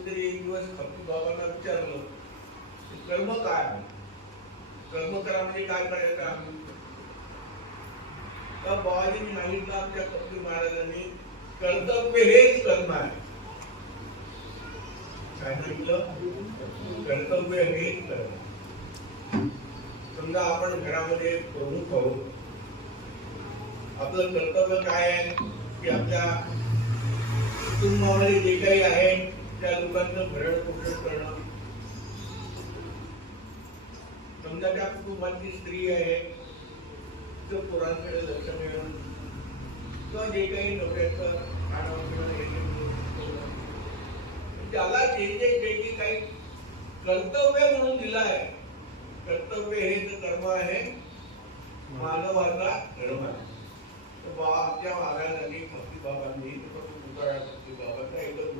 कोणीतरी एक दिवस खपी बाबांना विचारलं कर्म काय, कर्म करा म्हणजे काय करायचं. तर बाबाजींनी सांगितलं आमच्या खपी महाराजांनी, कर्तव्य हेच कर्म आहे. काय सांगितलं? कर्तव्य हेच कर्म. समजा आपण घरामध्ये प्रमुख आहोत, आपलं कर्तव्य काय आहे की आपल्या कुटुंबामध्ये जे काही आहे त्या लोकांचं भरण पोषण करणं. समजा त्या कुटुंबाची स्त्री आहे तर पोरांकडे लक्ष देणं किंवा जे काही नवऱ्याचं त्याला जे जे काही कर्तव्य म्हणून दिलं आहे, कर्तव्य हे जे कर्म आहे मानवाचा धर्म आहे. आमच्या महाराजांनी भक्ती बाबांनी बाबांचा एकच